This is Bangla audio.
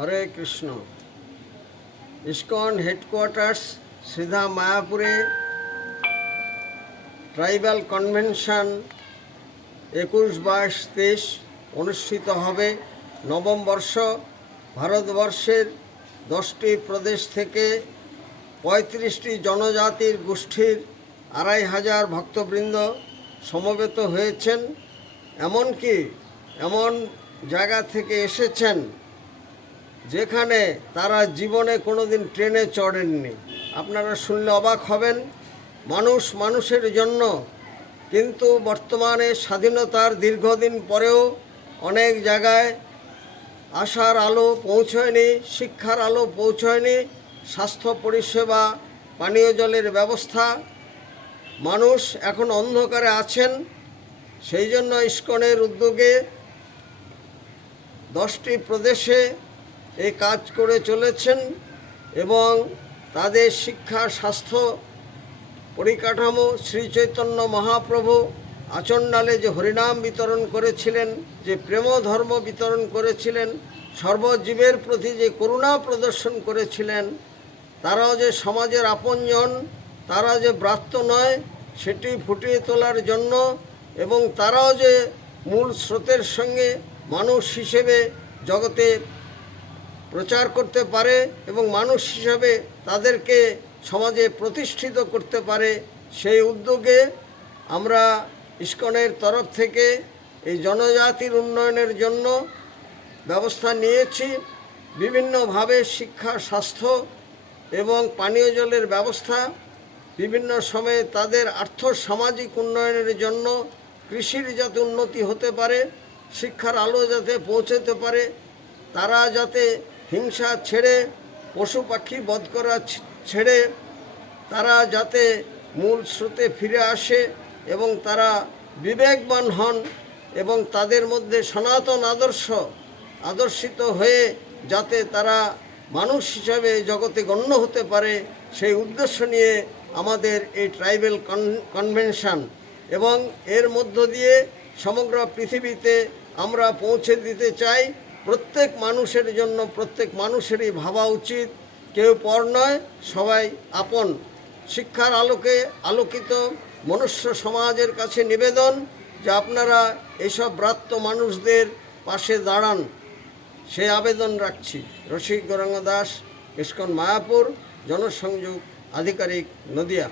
হরে কৃষ্ণ। ইস্কন হেডকোয়ার্টার্স, সিধা মায়াপুরে, ট্রাইবাল কনভেনশন, একুশ বাইশ তেইশ অনুষ্ঠিত হবে নবম বর্ষ, ভারতবর্ষের দশটি প্রদেশ থেকে পঁয়ত্রিশটি জনজাতির গোষ্ঠীর আড়াই হাজার ভক্তবৃন্দ সমবেত হয়েছেন, এমনকি এমন জায়গা থেকে এসেছেন যেখানে তারা জীবনে কোনোদিন ট্রেনে চড়েননি। আপনারা শুনলে অবাক হবেন, মানুষ মানুষের জন্য, কিন্তু বর্তমানে স্বাধীনতার দীর্ঘদিন পরেও অনেক জায়গায় আশার আলো পৌঁছয়নি, শিক্ষার আলো পৌঁছয়নি, স্বাস্থ্য পরিষেবা, পানীয় জলের ব্যবস্থা। মানুষ এখন অন্ধকারে আছেন, সেই জন্য ইস্কনের উদ্যোগে দশটি প্রদেশে এই কাজ করে চলেছেন এবং তাদের শিক্ষা, স্বাস্থ্য পরিকাঠামো, শ্রী চৈতন্য মহাপ্রভু আচণ্ডালে যে হরিনাম বিতরণ করেছিলেন, যে প্রেম ধর্ম বিতরণ করেছিলেন, সর্বজীবের প্রতি যে করুণা প্রদর্শন করেছিলেন, তারাও যে সমাজের আপনজন, তারা যে ব্রাত্য নয়, সেটি ফুটিয়ে তোলার জন্য এবং তারাও যে মূল স্রোতের সঙ্গে মানুষ হিসেবে জগতে প্রচার করতে পারে এবং মানুষ হিসাবে তাদেরকে সমাজে প্রতিষ্ঠিত করতে পারে, সেই উদ্যোগে আমরা ইস্কনের তরফ থেকে এই জনজাতির উন্নয়নের জন্য ব্যবস্থা নিয়েছি। বিভিন্নভাবে শিক্ষা, স্বাস্থ্য এবং পানীয় জলের ব্যবস্থা, বিভিন্ন সময়ে তাদের আর্থ সামাজিক উন্নয়নের জন্য কৃষির যাতে উন্নতি হতে পারে, শিক্ষার আলো যাতে পৌঁছতে পারে, তারা যাতে হিংসা ছেড়ে, পশু পাখি বধ করা ছেড়ে, তারা যাতে মূল স্রোতে ফিরে আসে এবং তারা বিবেকবান হন এবং তাদের মধ্যে সনাতন আদর্শ আদর্শিত হয়ে যাতে তারা মানুষ হিসাবে জগতে গণ্য হতে পারে, সেই উদ্দেশ্য নিয়ে আমাদের এই ট্রাইবেল কনভেনশন। এবং এর মধ্য দিয়ে সমগ্র পৃথিবীতে আমরা পৌঁছে দিতে চাই। প্রত্যেক মানুষের জন্য, প্রত্যেক মানুষেরই ভাবা উচিত। কেউ পর নয়, সবাই আপন। শিক্ষার আলোকে আলোকিত মনুষ্য সমাজের কাছে নিবেদন যে আপনারা এসব ব্রাত্য মানুষদের পাশে দাঁড়ান। সে আবেদন রাখছি। রসিক গৌরাঙ্গ দাস, ইস্কন মায়াপুর, জনসংযোগ আধিকারিক নদিয়া।